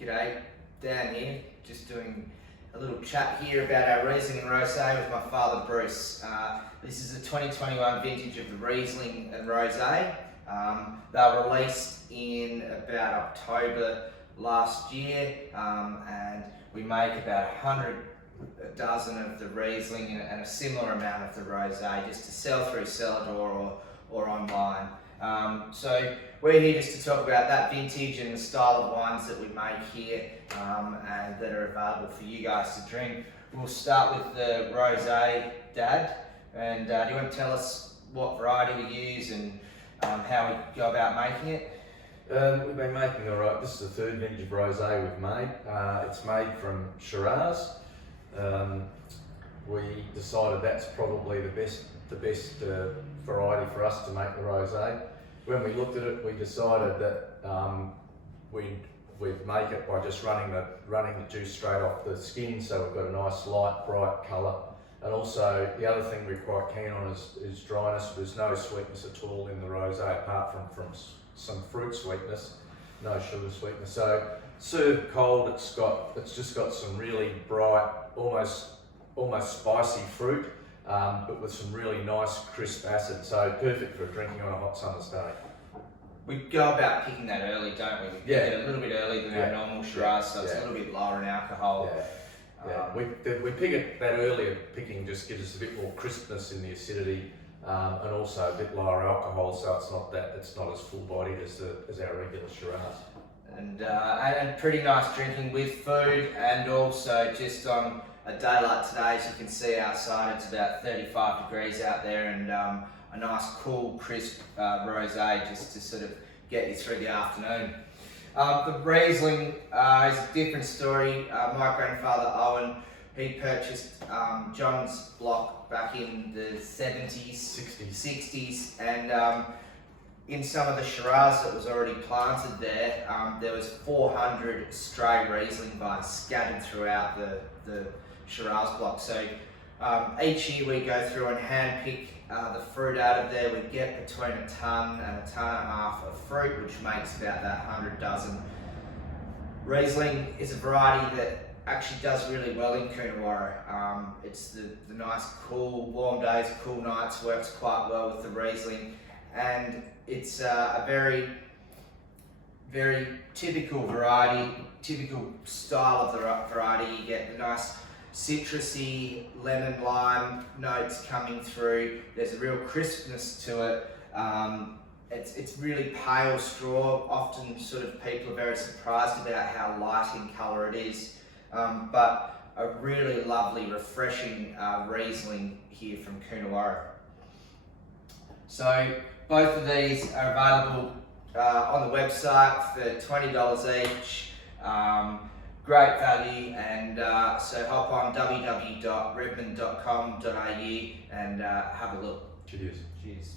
G'day, Dan here, just doing a little chat here about our Riesling and Rosé with my father Bruce. This is a 2021 vintage of the Riesling and Rosé. They were released in about October last year, and we make about 100 dozen of the Riesling and a similar amount of the Rosé just to sell through Cellar Door or online. So we're here just to talk about that vintage and the style of wines that we make here and that are available for you guys to drink. We'll start with the Rosé, Dad, and do you want to tell us what variety we use and how we go about making it? We've been making this is the third vintage of Rosé we've made. It's made from Shiraz. We decided that's probably the best variety for us to make the Rosé. When we looked at it, we decided that we'd make it by just running the juice straight off the skin, so we've got a nice light, bright colour. And also the other thing we're quite keen on is dryness. There's no sweetness at all in the Rosé apart from some fruit sweetness, no sugar sweetness. So served cold, it's just got some really bright, almost spicy fruit, but with some really nice crisp acid. So perfect for drinking on a hot summer's day. We go about picking that early, don't we? We pick it a little bit earlier than our normal Shiraz, so it's a little bit lower in alcohol. We pick it that earlier. Picking just gives us a bit more crispness in the acidity, and also a bit lower alcohol, so it's not as full bodied as our regular Shiraz. And pretty nice drinking with food, and also just on a day like today, as you can see outside, it's about 35 degrees out there, and a nice cool crisp rosé just to sort of get you through the afternoon. The Riesling is a different story. My grandfather Owen, he purchased John's block back in the 70s, 60s, and in some of the Shiraz that was already planted there, there was 400 stray Riesling vines scattered throughout the Shiraz block. So each year we go through and hand pick the fruit out of there. We get between a tonne and a tonne and a half of fruit, which makes about that 100 dozen. Riesling is a variety that actually does really well in Coonawarra. It's the nice cool warm days, cool nights works quite well with the Riesling, and it's a very typical variety, typical style of the variety. You get the nice citrusy lemon lime notes coming through. There's a real crispness to it. It's really pale straw. Often sort of people are very surprised about how light in colour it is, but a really lovely, refreshing Riesling here from Coonawarra. So both of these are available on the website for $20 each. Great value, and so hop on www.redman.com.au and have a look. Cheers. Cheers.